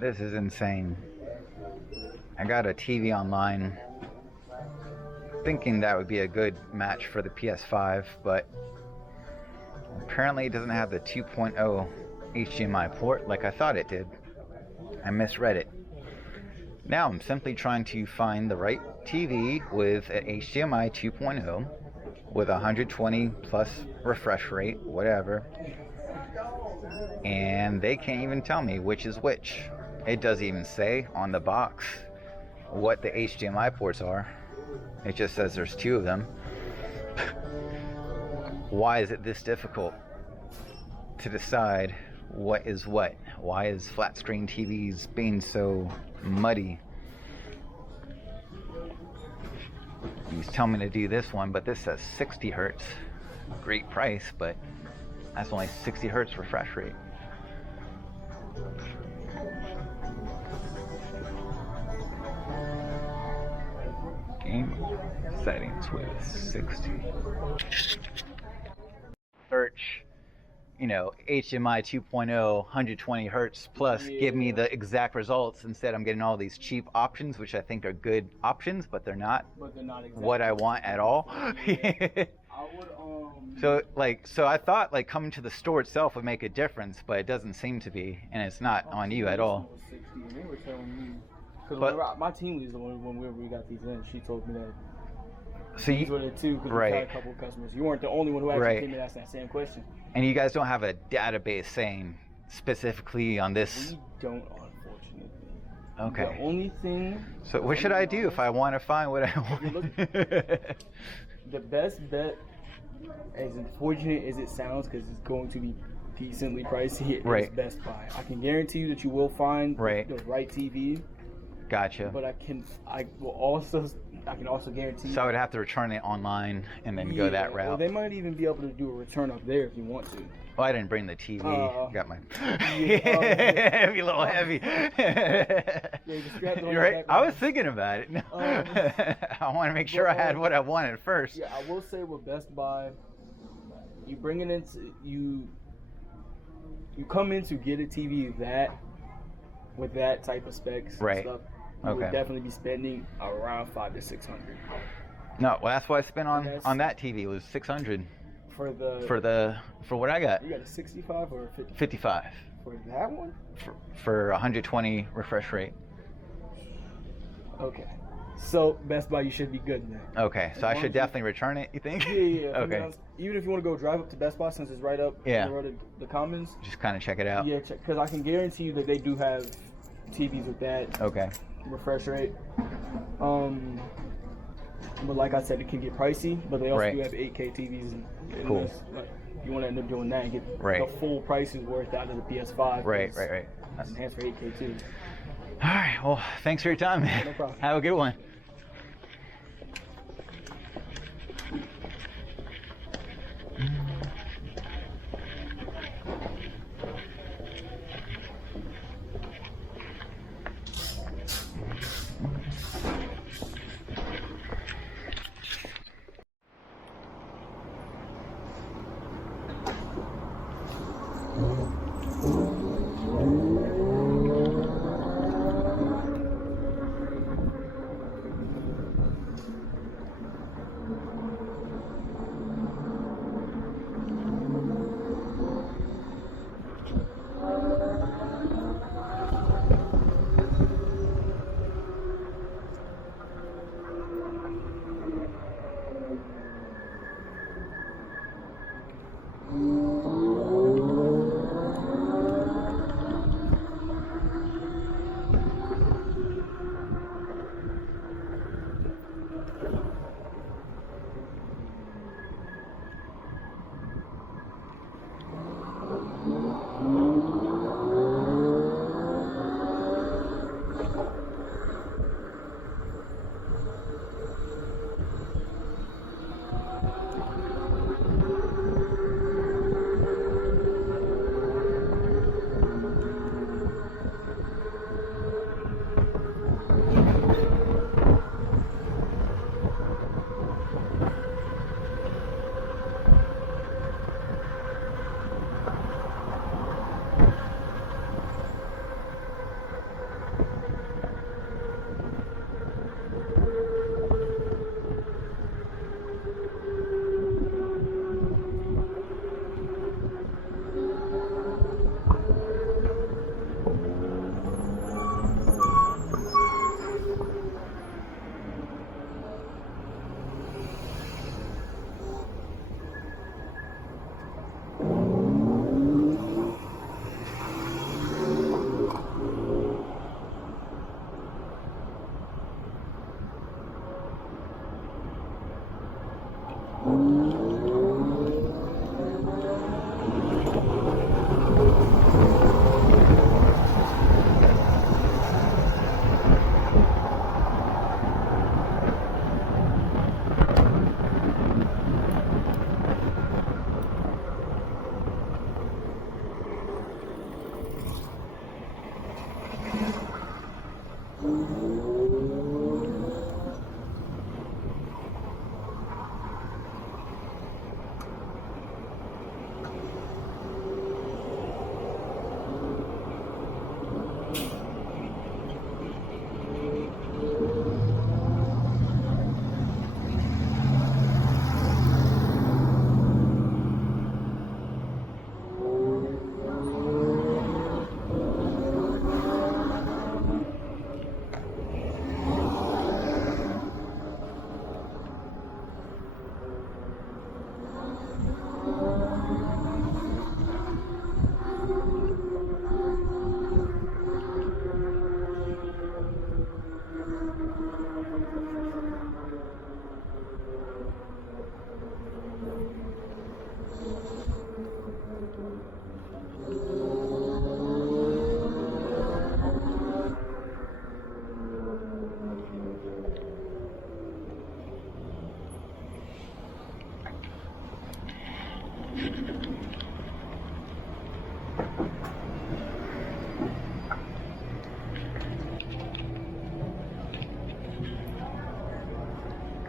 This is insane. I got a TV online thinking that would be a good match for the PS5, but apparently it doesn't have the 2.0 HDMI port like I thought it did. I misread it. Now I'm simply trying to find the right TV with an HDMI 2.0 with 120 plus refresh rate, whatever. And they can't even tell me which is which. It doesn't even say on the box what the HDMI ports are. It just says there's 2 of them. Why is it this difficult to decide what is what? Why is flat screen TVs being so muddy? He's telling me to do this one, but this says 60 hertz. Great price, but that's only 60 hertz refresh rate. Game settings with 60. Search, HDMI 2.0, 120 hertz plus, give me the exact results. Instead, I'm getting all these cheap options, which I think are good options, but they're not exactly what I want at all. Yeah. So I thought coming to the store itself would make a difference, but it doesn't seem to be, and it's not on you at all. Because my team leads the one when we got these in, she told me that. So these were the 2 because we had a couple of customers. You weren't the only one who actually came and asked that same question. And you guys don't have a database saying specifically on this? We don't, unfortunately. Okay. The only thing. So what should I do if I want to find what I want? The best bet, as unfortunate as it sounds, because it's going to be decently pricey, is Best Buy. I can guarantee you that you will find the right TV. Gotcha. But I can also guarantee. So I would have to return it online and then go that route. Well, they might even be able to do a return up there if you want to. Well, I didn't bring the TV. Got my heavy, little heavy. You're right. I was thinking about it. I want to make sure I had what I wanted first. Yeah, I will say with Best Buy, you bring it into you come in to get a TV with that type of specs and stuff. You would definitely be spending around $500 to $600. No, well, that's what I spent on that TV. Was $600 for what I got. You got a 65 or a 50? 55 for that one. For 120 refresh rate. Okay, so Best Buy, you should be good then. Okay, so I should definitely return it. You think? Yeah. Okay. Even if you want to go drive up to Best Buy, since it's right up the road of the Commons. Just kind of check it out. Yeah, because I can guarantee you that they do have TVs with that. Okay. Refresh rate. But like I said, it can get pricey, but they also do have 8K TVs. Cool. You want to end up doing that and get the full prices worth out of the PS5. Right. That's enhanced for 8K too. All right. Well, thanks for your time, man. No problem. Have a good one.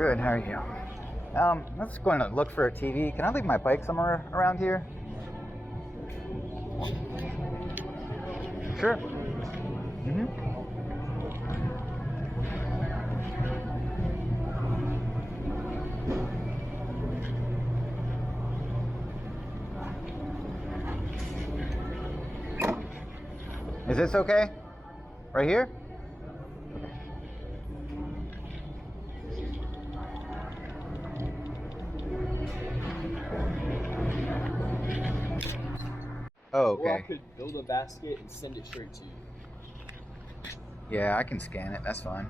Good, how are you? I'm just going to look for a TV. Can I leave my bike somewhere around here? Sure. Is this okay? Right here? Oh, okay. Or I could build a basket and send it straight to you. Yeah, I can scan it. That's fine.